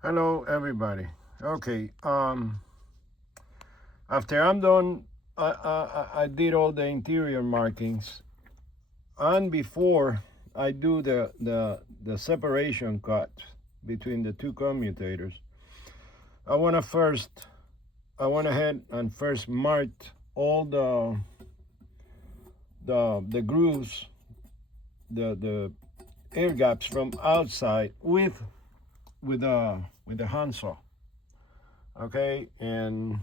Hello, everybody. Okay. After I'm done, I did all the interior markings, and before I do the separation cut between the two commutators, I went ahead and first marked all the grooves, the air gaps from outside with the handsaw. Okay, and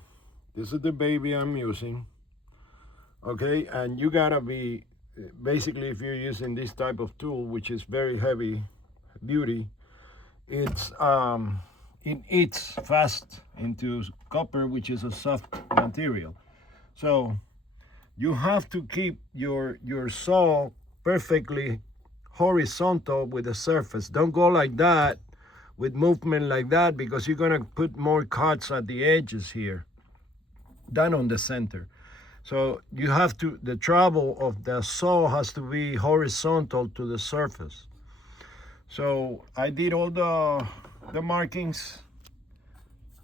this is the baby I'm using. Okay, and you gotta be basically, if you're using this type of tool, which is very heavy duty, it's it eats fast into copper, which is a soft material. So you have to keep your saw perfectly horizontal with the surface. Don't go like that with movement like that, because you're gonna put more cuts at the edges here than on the center. So you have to, the travel of the saw has to be horizontal to the surface. So I did all the markings,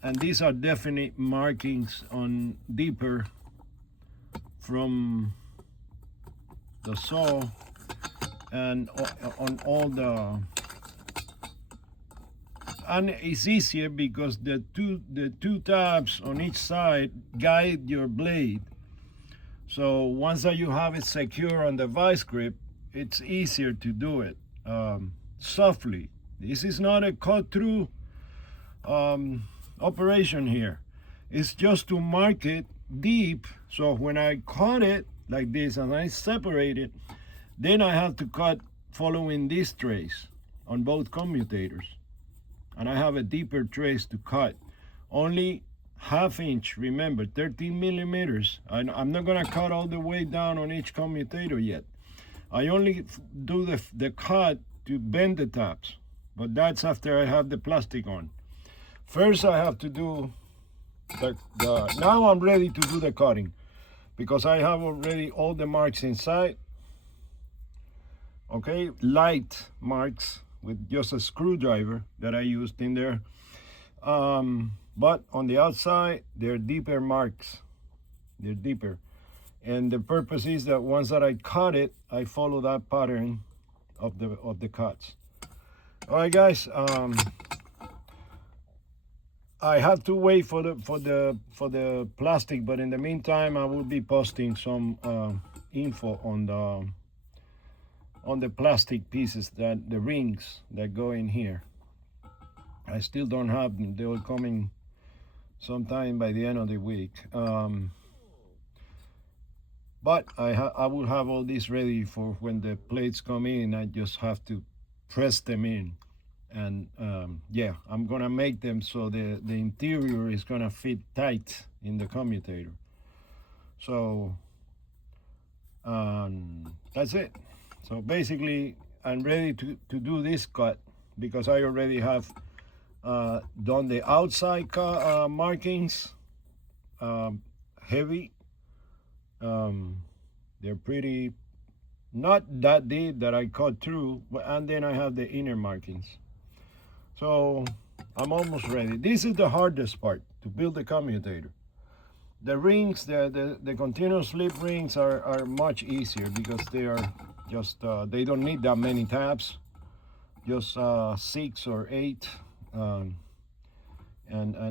and these are definite markings on deeper from the saw, and on all and it's easier because the two tabs on each side guide your blade. So once that you have it secure on the vice grip, it's easier to do it softly. This is not a cut through operation here. It's just to mark it deep. So when I cut it like this and I separate it, then I have to cut following this trace on both commutators. And I have a deeper trace to cut. Only half inch, remember, 13 millimeters. I'm not gonna cut all the way down on each commutator yet. I only do the cut to bend the tabs, but that's after I have the plastic on. First I have to do now I'm ready to do the cutting, because I have already all the marks inside. Okay, light marks with just a screwdriver that I used in there. But on the outside, they're deeper marks. They're deeper. And the purpose is that once that I cut it, I follow that pattern of the cuts. All right, guys. I have to wait for the plastic, but in the meantime, I will be posting some info on the plastic pieces, that the rings that go in here. I still don't have them. They will coming sometime by the end of the week. But I will have all this ready for when the plates come in. I just have to press them in. And yeah, I'm gonna make them so the interior is gonna fit tight in the commutator. So that's it. So basically, I'm ready to do this cut, because I already have done the outside markings, heavy. They're pretty, not that deep that I cut through, and then I have the inner markings. So I'm almost ready. This is the hardest part, to build the commutator. The rings, the continuous slip rings are much easier, because they are just, they don't need that many tabs, just 6 or 8. And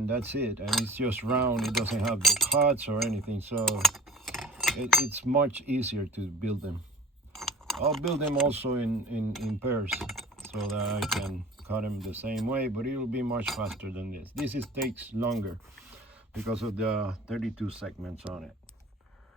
that's it, and it's just round. It doesn't have the cuts or anything, so it's much easier to build them. I'll build them also in pairs, so that I can cut them the same way, but it will be much faster than this. This takes longer because of the 32 segments on it.